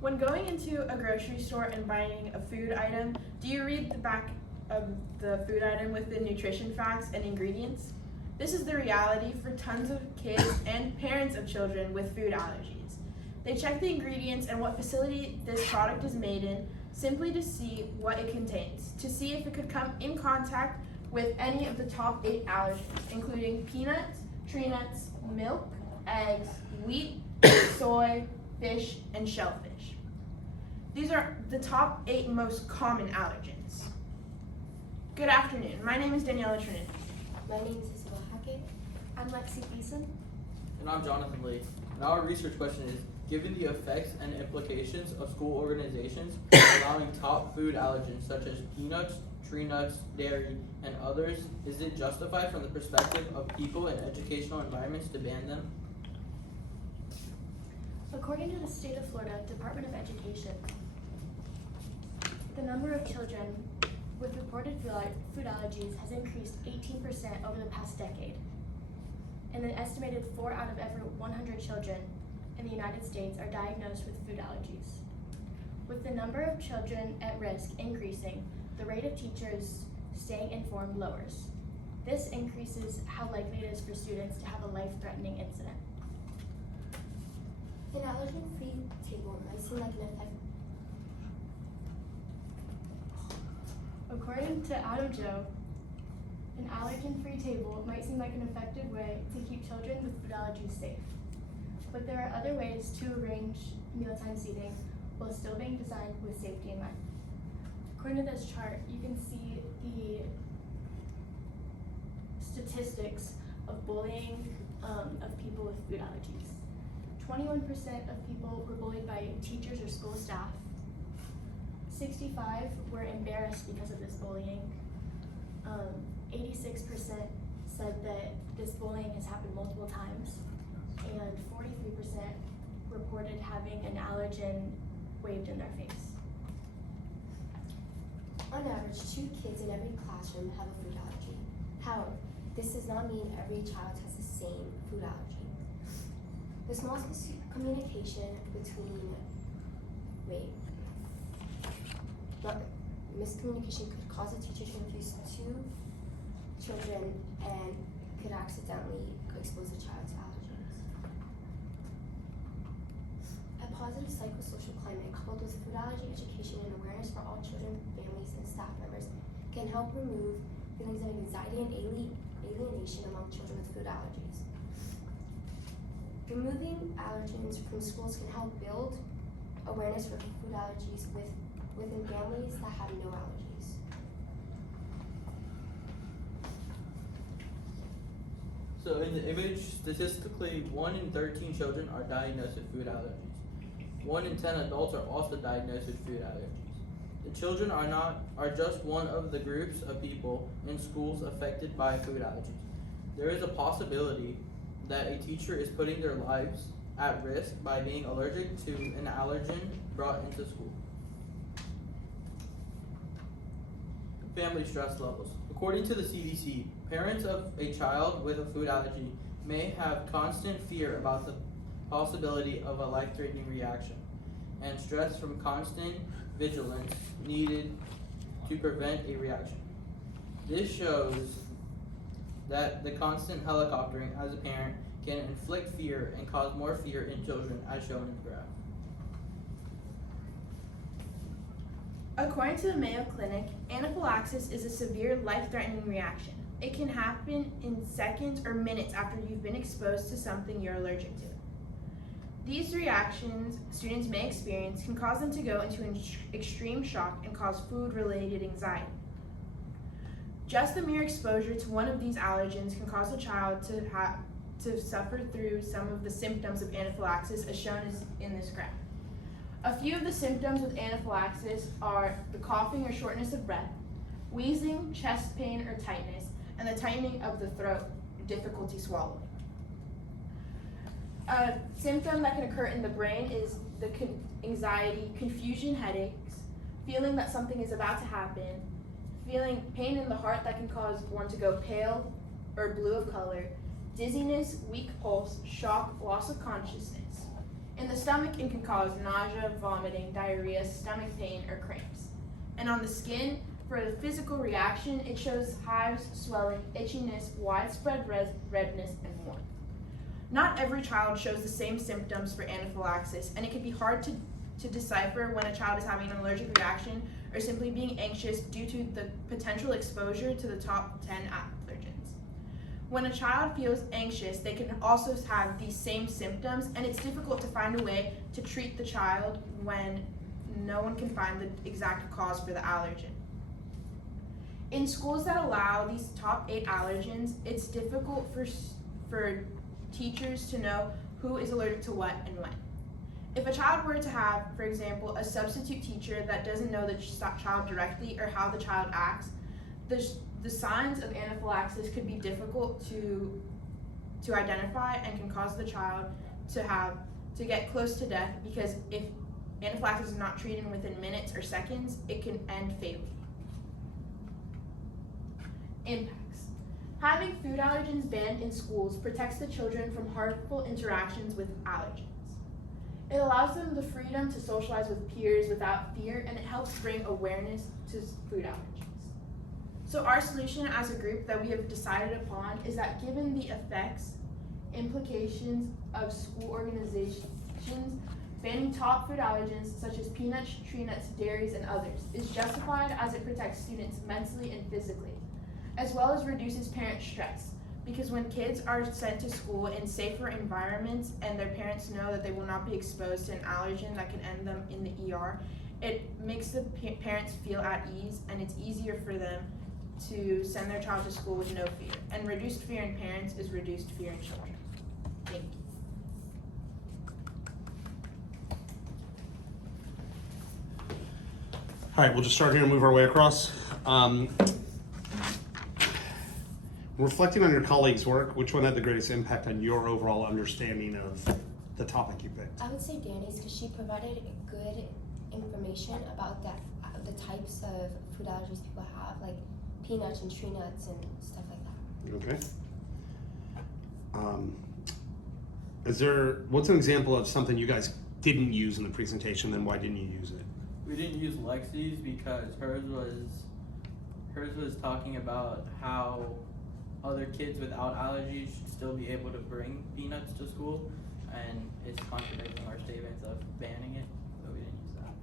When going into a grocery store and buying a food item, do you read the back of the food item with the nutrition facts and ingredients? This is the reality for tons of kids and parents of children with food allergies. They check the ingredients and what facility this product is made in simply to see what it contains, to see if it could come in contact with any of the top 8 allergens, including peanuts, tree nuts, milk, eggs, wheat, soy, fish, and shellfish. These are the top 8 most common allergens. Good afternoon. My name is Daniela Trinity. My name is Isabel Hackett. I'm Lexi Beeson. And I'm Jonathan Lee. And our research question is, given the effects and implications of school organizations allowing top food allergens such as peanuts, tree nuts, dairy, and others, is it justified from the perspective of people in educational environments to ban them? According to the state of Florida Department of Education, the number of children with reported food allergies has increased 18% over the past decade. And an estimated 4 out of every 100 children in the United States are diagnosed with food allergies. With the number of children at risk increasing, the rate of teachers staying informed lowers. This increases how likely it is for students to have a life-threatening incident. An allergen-free table might seem like an effect. According to Adam Joe, an allergen-free table might seem like an effective way to keep children with food allergies safe. But there are other ways to arrange mealtime seating while still being designed with safety in mind. According to this chart, you can see the statistics of bullying of people with food allergies. 21% of people were bullied by teachers or school staff. 65 were embarrassed because of this bullying. 86% said that this bullying has happened multiple times, and 43% reported having an allergen waved in their face. On average, 2 kids in every classroom have a food allergy. However, this does not mean every child has the same food allergy. The small communication miscommunication could cause a teacher to confuse 2 children and could accidentally expose a child to allergens. A positive psychosocial climate coupled with food allergy education and awareness for all children, families, and staff members can help remove feelings of anxiety and alienation among children with food allergies. Removing allergens from schools can help build awareness for food allergies within families that have no allergies. So in the image, statistically, 1 in 13 children are diagnosed with food allergies. 1 in 10 adults are also diagnosed with food allergies. The children are just one of the groups of people in schools affected by food allergies. There is a possibility that a teacher is putting their lives at risk by being allergic to an allergen brought into school. Family stress levels. According to the CDC, parents of a child with a food allergy may have constant fear about the possibility of a life-threatening reaction and stress from constant vigilance needed to prevent a reaction. This shows that the constant helicoptering as a parent can inflict fear and cause more fear in children, as shown in the graph. According to the Mayo Clinic, anaphylaxis is a severe life-threatening reaction. It can happen in seconds or minutes after you've been exposed to something you're allergic to. These reactions students may experience can cause them to go into extreme shock and cause food-related anxiety. Just the mere exposure to one of these allergens can cause a child to suffer through some of the symptoms of anaphylaxis as shown in this graph. A few of the symptoms with anaphylaxis are the coughing or shortness of breath, wheezing, chest pain or tightness, and the tightening of the throat, difficulty swallowing. A symptom that can occur in the brain is the anxiety, confusion, headaches, feeling that something is about to happen, feeling pain in the heart that can cause one to go pale or blue of color, dizziness, weak pulse, shock, loss of consciousness. In the stomach, it can cause nausea, vomiting, diarrhea, stomach pain, or cramps. And on the skin, for the physical reaction, it shows hives, swelling, itchiness, widespread redness, and warmth. Not every child shows the same symptoms for anaphylaxis, and it can be hard to decipher when a child is having an allergic reaction or simply being anxious due to the potential exposure to the top 10 allergens. When a child feels anxious, they can also have these same symptoms, and it's difficult to find a way to treat the child when no one can find the exact cause for the allergen. In schools that allow these top 8 allergens, it's difficult for teachers to know who is allergic to what and when. If a child were to have, for example, a substitute teacher that doesn't know the child directly or how the child acts, the signs of anaphylaxis could be difficult to identify and can cause the child to get close to death, because if anaphylaxis is not treated within minutes or seconds, it can end fatally. Impacts. Having food allergens banned in schools protects the children from harmful interactions with allergens. It allows them the freedom to socialize with peers without fear, and it helps bring awareness to food allergies. So our solution as a group that we have decided upon is that given the effects, implications of school organizations, banning top food allergens such as peanuts, tree nuts, dairies, and others is justified as it protects students mentally and physically, as well as reduces parent stress. Because when kids are sent to school in safer environments and their parents know that they will not be exposed to an allergen that can end them in the ER, it makes the parents feel at ease, and it's easier for them to send their child to school with no fear. And reduced fear in parents is reduced fear in children. Thank you. All right, we'll just start here and move our way across. Reflecting on your colleagues' work, which one had the greatest impact on your overall understanding of the topic you picked? I would say Danny's, because she provided good information about the types of food allergies people have, like peanuts and tree nuts and stuff like that. Okay. What's an example of something you guys didn't use in the presentation, then why didn't you use it? We didn't use Lexi's because hers was talking about how other kids without allergies should still be able to bring peanuts to school, and it's contradicting our statements of banning it, so we didn't use that.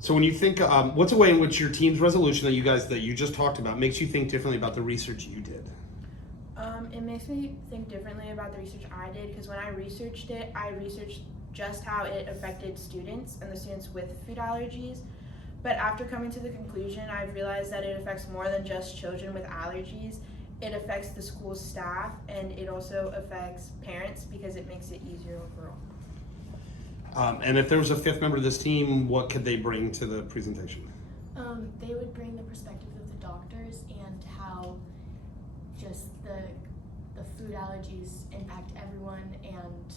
So when you think, what's a way in which your team's resolution that you just talked about makes you think differently about the research you did? It makes me think differently about the research I did, because when I researched it, I researched just how it affected students and the students with food allergies. But after coming to the conclusion, I've realized that it affects more than just children with allergies. It affects the school staff, and it also affects parents because it makes it easier overall. And if there was a fifth member of this team, what could they bring to the presentation? They would bring the perspective of the doctors and how just the food allergies impact everyone, and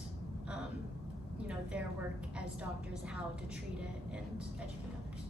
their work as doctors, how to treat it and educate others.